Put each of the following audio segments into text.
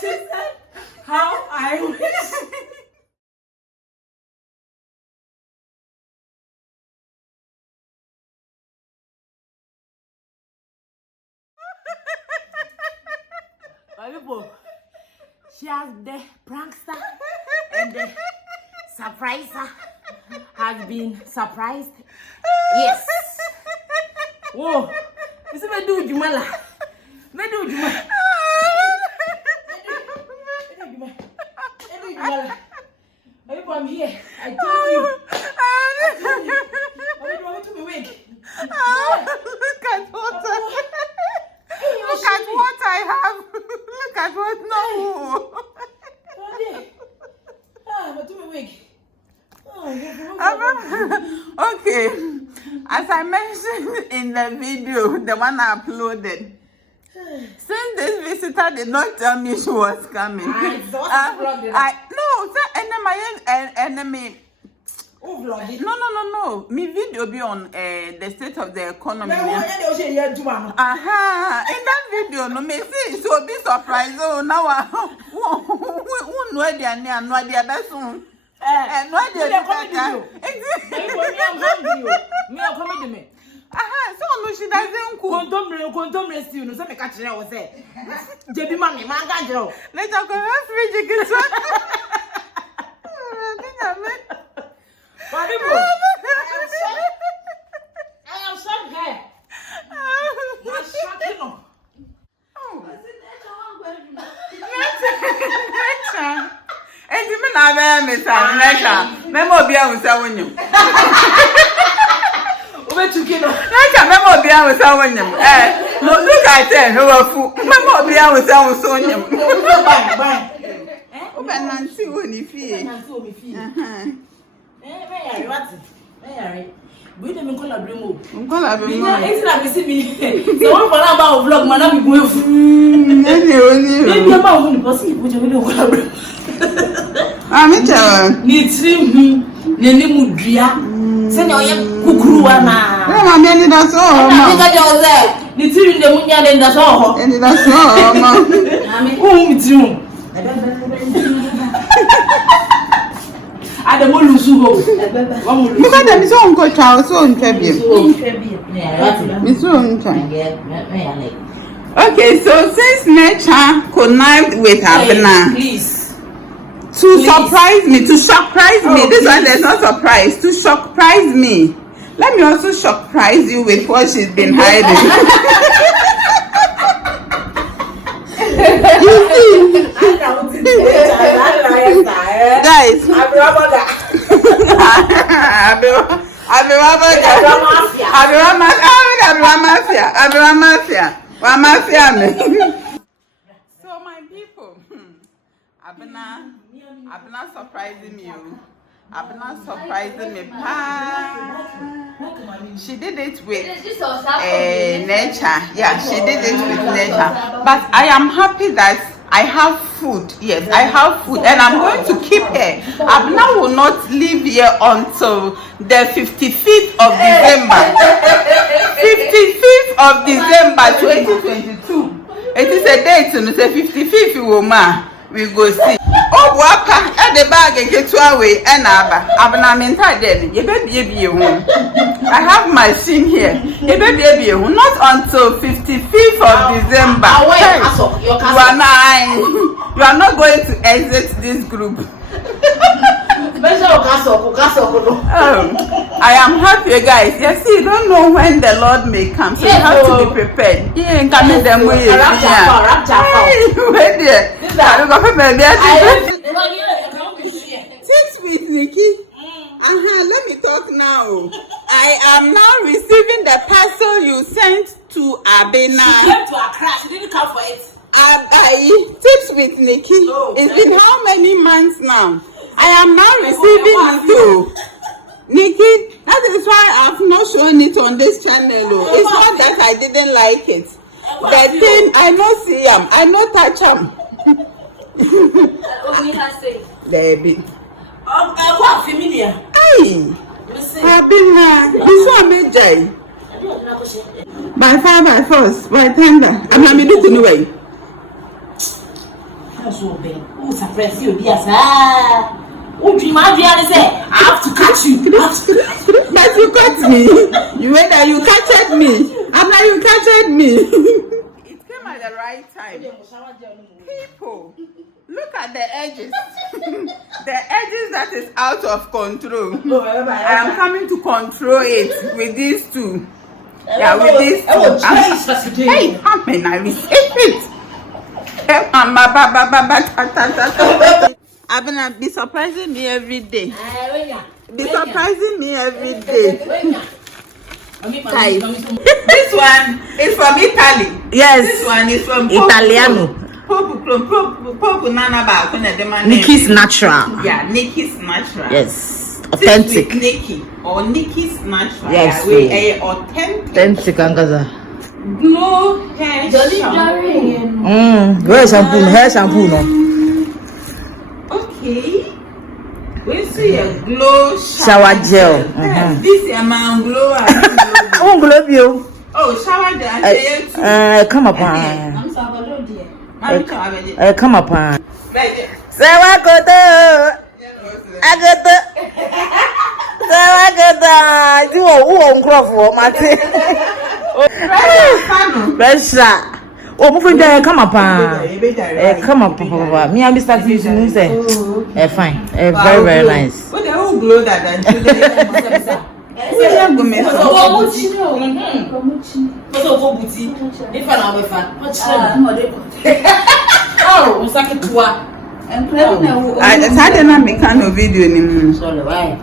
She said, how I wish. She has the prankster and the surpriser has been surprised. Yes. Whoa. This is me do Jumala. Me do Jumala. I'm here. I told you. I want to be wig. Look at what look at what I have. Look at what no. Okay, as I mentioned in the video, the one I uploaded, since this visitor did not tell me she was coming, no, enemy. No. Me video be on the state of the economy. In that video, no me see so be surprised. Oh, now no idea, no idea. That's soon. No idea. Me I'm coming to me. So no, she doesn't cook. Condom rescue. No, some catch her was there. Jebi mami, man can't go. Let's go. Fridge again. I am shocked here. You're shocking them. And you mean I am Miss America? Memo be out with our window. Where to get on? Memo be out with our window. Look at them, who are fool. Memo be out with our Sonia. But Nancy won't feel. We don't collaborate. It's like me. So one for about vlog, man, I'm going. Maybe about one person who will collaborate. I'm it. Need trim, Nenimudria. Send your Kukuana. I'm ending us all. I think I was there. The trim in the Munya and that's all. And that's all. I mean, who with you? At the Molusugo. Look at them, so Uncle Charles, so untribute. Okay, so since nature connived with Abena to surprise me, to surprise me, this one there's no surprise, to surprise me. Let me also surprise you with what she's been hiding. You see? Guys, so my people, Abena surprising you. Abena surprising me. She did it with nature. Yeah, she did it with nature. But I am happy that I have food. Yes, I have food, and I'm going to keep her. Abena will not leave here until the 55th of December. 55th of December 2022. It is a date, and it's a 55th woman. We go see. Oh, wapa at the bag and get to away and Abena mental dead. You baby home. I have my scene here. You baby home. Not until 55th of December. You are not going to exit this group. I am happy, guys. Yes, you don't know when the Lord may come, so you have to be prepared. Yeah, coming them way. Sit with Nikki. Let me talk now. I am now receiving the parcel you sent to Abena. She came to Accra. She didn't come for it. Tips with Nikki. It's been how many months now? I am now receiving it too. Nikki, that is why I've not shown it on this channel. It's not that I didn't like it. The thing, I know see him. I know touch him. Baby. What familiar? Hey, Abena, this one made Jay. By fire, by force, by thunder. I'm not me looking away. So big. Who's a press you? Yes, would you mind? I have to catch you. But you caught me. You went there, you catched me. I'm like, you catched me. It came at the right time. People, look at the edges. The edges that is out of control. I am coming to control it with these two. Yeah, with these two. Hey, how can I receive it? Abena, be surprising me every day. Be surprising me every day. This one is from Italy. Yes. This one is from Italiano. Popu Nana ba. Nikki's natural. Yeah, Nikki's natural. Yes. Authentic. Nikki or Nikki's natural. Yes. Yeah, we are authentic. Authentic Angaza. Glow hair shampoo. Where shampoo? Hair shampoo no. Okay. We see a glow Shower gel. This is a man glow. Oh, glow you. Oh, shower gel. Come up. Come up. Sawa koto. Agoto. Sawa koto. You won't crawl for Mate. Besha. Oh, move there. Come up. Come up, Papa. Me, I'm starting to say. Fine. Very, very nice. What the whole glow that I didn't make no video anymore. Sorry, why?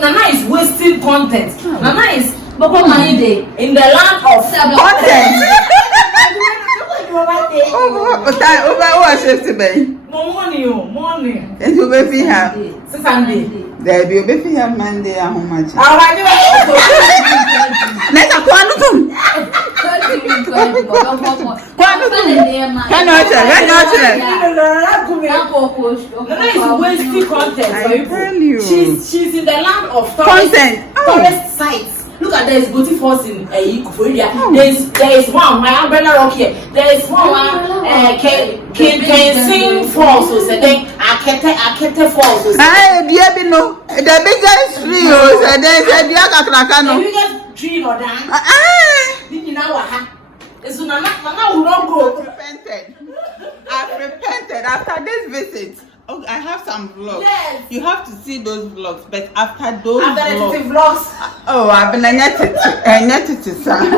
Nana is wasting content. Nana is in the land of content. Morning. And you be here Sunday. there be here Monday and how much? Nana is wasting content. I tell you. She's in the land of Content. tourist sites. Look at there's beauty falls in Ikufuria. There is one my umbrella rock here. There is one can sing falls. So then Akete falls. Dear no, the biggest tree is there's a dear Kakraka. The biggest tree or that. Did you know what? It's Nana will not go. I've repented after this visit. Oh, I have some vlogs. Yes. You have to see those vlogs, but after those vlogs. Oh, I've been a net to son.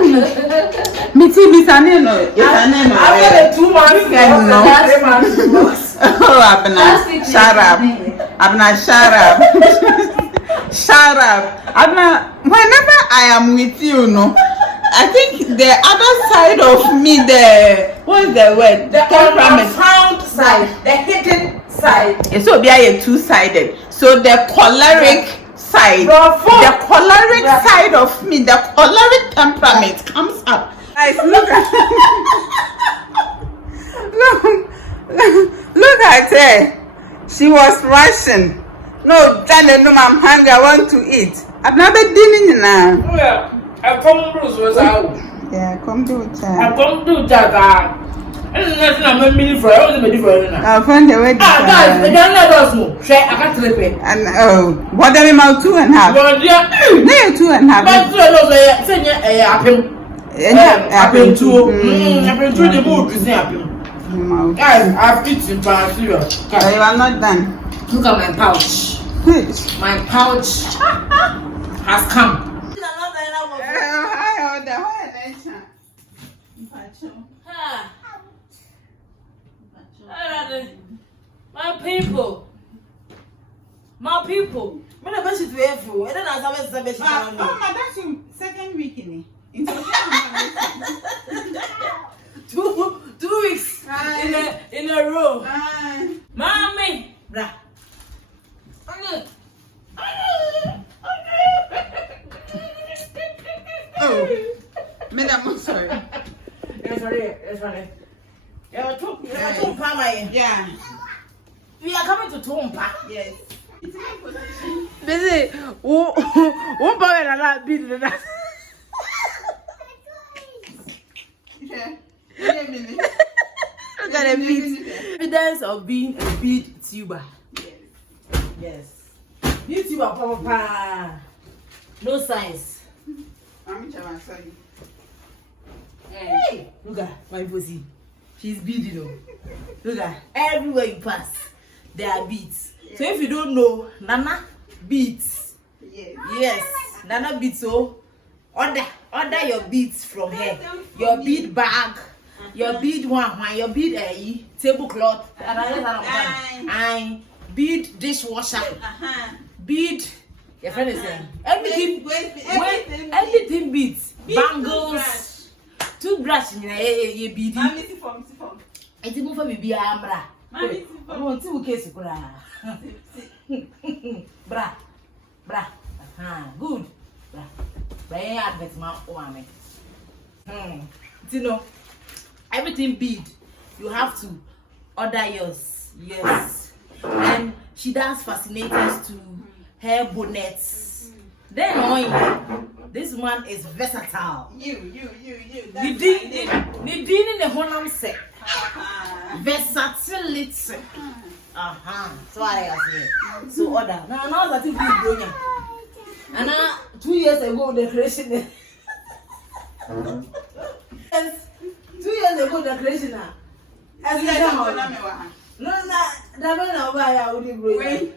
Miss Anino. After the 2 months, Oh, I've been shut up. I'm not shut up. Shut up. Whenever I am with you, no. I think the other side of me, what's the word? The unfound side, the hidden side. It's so be a two-sided. So the choleric side, the choleric side of me, the choleric temperament comes up. Guys, look at look at her. She was rushing. No, Janet, no, I'm hungry. I want to eat. I've never done now. Yeah. I come to was out. Yeah, come to it. I come to that. And that's not my mini for I was a different. I'll find the way. Guys, don't let us know. Share, I can't trip it. And what are we about 2.5? Well, yeah, 2.5. but I say, happen to the mood is happening. Guys, I've eaten by you. You are not done. Look at my pouch. Good. My pouch has come. My people. When I bet you to airful, I don't know how to say that's your second week in it. 2 weeks in a row. Mommy, bra. Oh, madam, I'm sorry. You're sorry. You're too Yeah. We are coming to Tumpa. Yes. It's my position. Busy. Who power that beat that? Look at the beat. Evidence of being a beat tuber. Yes. Beat tuber, papa. No science. Sorry. Hey, look at my pussy. She's beading, you know. Look at everywhere you pass, there are beats. So if you don't know, Nana beats. Yes, Nana beats. So order your beads from her. Your bead bag, your bead one, your bead tablecloth, and bead dishwasher, bead. Your friend is saying everything beads, bangles, toothbrush. You bead. It's move for me be ambra. I want to case bra. Bra. Good. Bra. By advert one. You know, everything bead. You have to order yours. Yes. And she does fascinators to hair bonnets. Then this one is versatile. You. Ni in the honam set. Versatility. So I say. So order. Now that is big. And 2 years ago the creation. Yes. 2 years ago the creation. No, I would wait.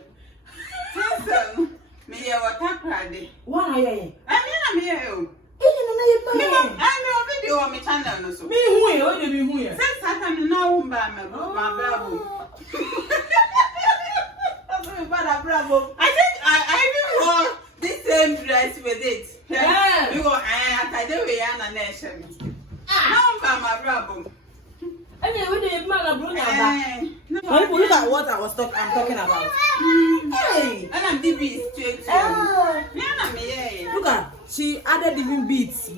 Me water party. Why are you? I'm here. I'm video on my channel. So. Me who you? Since I can know by my bravo. Bravo. I think I even wore this same dress with it. Yeah. You go, I do we are a nation. Now by my bravo. I mean, we didn't man a brother. Look at what I'm talking about. Hey, and I'm DB straight. Look at, she added even beats.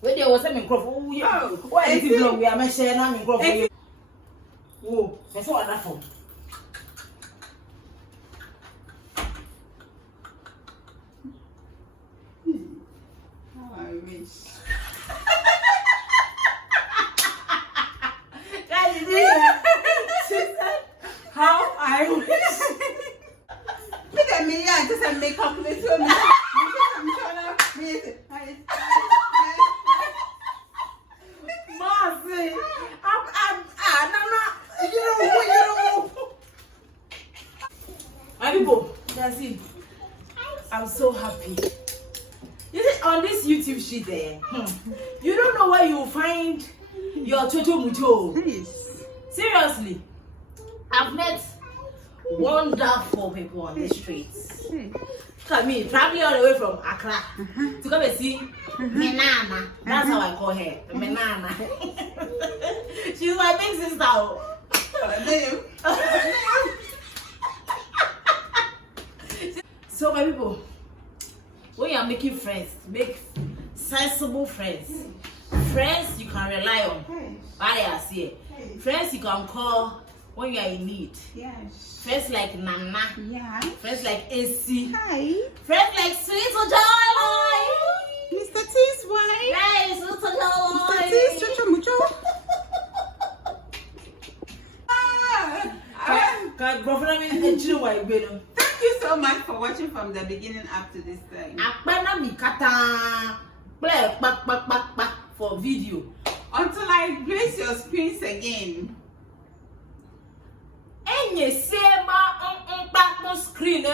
When there was some crop, oh yeah. Why is it long? We are measuring on crop. Oh, that's wonderful. I wish. How I wish. Look at me, I just have makeup with you. Marcy, you know. My people, that's it. I'm so happy. You see, on this YouTube shit there, you don't know where you find your Chocho Mucho. Seriously, I've met wonderful people on the streets. Look at me, traveling all the way from Accra to come and see Menana. That's how I call her, Menana. She's my big sister. So my people, when you are making friends, make sensible friends. Friends you can rely on. I see. Friends you can call when you are in need. Yes. Friends like Nana. Yeah. Friends like AC. Hi. Friends like Sweet Joy. Mr. T's wife. Yes, Sweet Joy. Mr. T's Chocho Mucho. Thank you so much for watching from the beginning up to this time. For video. Until I grace your screens again. And you say my screen.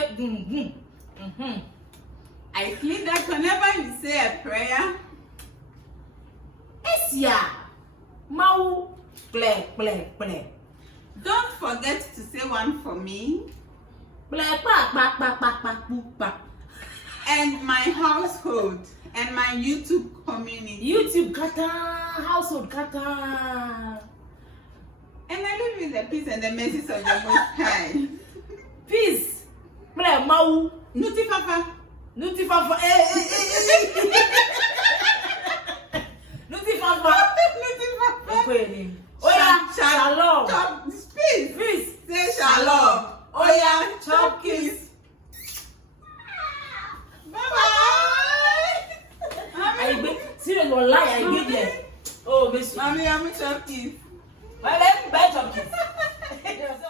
I feel that whenever you say a prayer, Esia Mau play. don't forget to say one for me and my household and my YouTube community. YouTube kata, household kata. And I live in the peace and the mercies of the Most High. Peace. Play Mau. Nuti Papa. Nuti Papa. Nuti Papa. Oh yeah, shalom. Peace. Peace. Say shalom. Oh yeah. will lie and give them. Oh, Miss Mommy, I'm chopkies. My baby, buy chopkies.